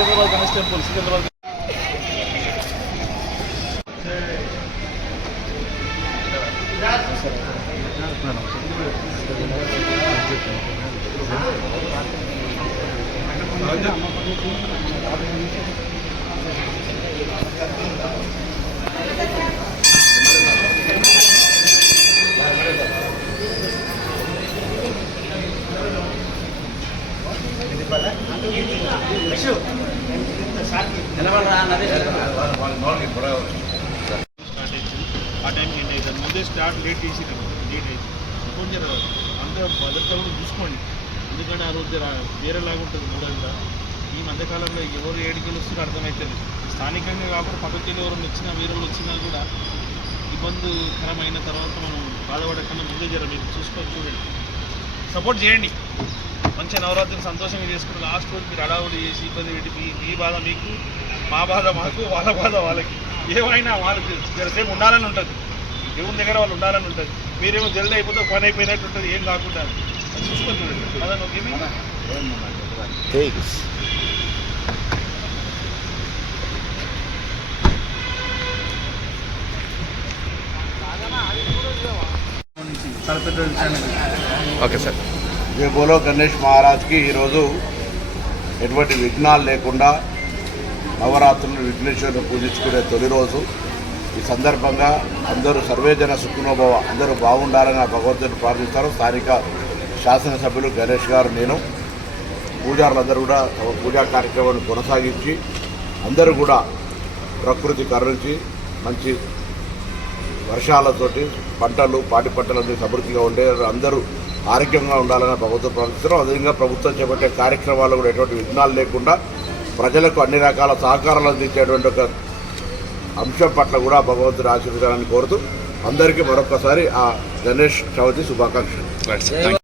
Secunderabad Ganesh temple Secunderabad start అయింది ఆ టైంకి ఏంటి అవుతుంది ముందే స్టార్ట్ లేట్ చేసి లేట్ అయింది. కొంచెం అందరూ భద్రత కూడా చూసుకోండి. ఎందుకంటే ఆ రోజు జర వేరేలాగా ఉంటుంది మూడంతా ఈ మధ్యకాలంలో ఎవరు ఏడికెళ్ళి వస్తున్నారో అర్థమవుతుంది స్థానికంగా కాకుండా పక్కకి వెళ్ళి ఎవరైనా వచ్చినా వేరే వాళ్ళు వచ్చినా కూడా ఇబ్బందికరమైన తర్వాత మనం బాధపడకుండా ముందే జర మీరు చూసుకొని చూడండి. సపోర్ట్ చేయండి. మంచి నవరాత్రిని సంతోషంగా చేసుకుని లాస్ట్ రోజు మీరు అడావుడి చేసి ఇబ్బంది పెట్టి మీ మీ బాధ మీకు మా బాధ మాకు వాళ్ళ బాధ వాళ్ళకి. ఏమైనా వాళ్ళకి జరసేపు ఉండాలని ఉంటుంది. దేవుని దగ్గర వాళ్ళు ఉండాలని ఉంటుంది. మీరేమో జల్ది అయిపోతే పని అయిపోయినట్టు ఉంటుంది. ఏం కాకుండా. చూసుకొని చూడండి. అదే ఓకే ఓకే సార్. జయ బోలో గణేష్ మహారాజ్కి ఈరోజు ఎటువంటి విఘ్నాలు లేకుండా నవరాత్రులు విఘ్నేశ్వరుని పూజించుకునే తొలి రోజు. ఈ సందర్భంగా అందరూ సర్వేజన సుఖనోభవ అందరూ బాగుండాలని భగవంతుని ప్రార్థిస్తారు. స్థానిక శాసనసభ్యులు గణేష్ గారు నేను పూజారులందరూ కూడా తమ పూజా కార్యక్రమాన్ని కొనసాగించి అందరూ కూడా ప్రకృతి కరుణించి మంచి వర్షాలతోటి పంటలు పాటి పంటలు సమృద్ధిగా ఉండే అందరూ ఆరోగ్యంగా ఉండాలని ప్రభుత్వం ప్రార్థిస్తున్నాం అదేవిధంగా ప్రభుత్వం చేపట్టే కార్యక్రమాలు కూడా ఎటువంటి విఘ్నాలు లేకుండా ప్రజలకు అన్ని రకాల సహకారాలు అందించేటువంటి ఒక అంశం పట్ల కూడా భగవంతుడు ఆశీర్వదాన్ని కోరుతూ అందరికీ మరొకసారి ఆ గణేష్ చవితి శుభాకాంక్షలు.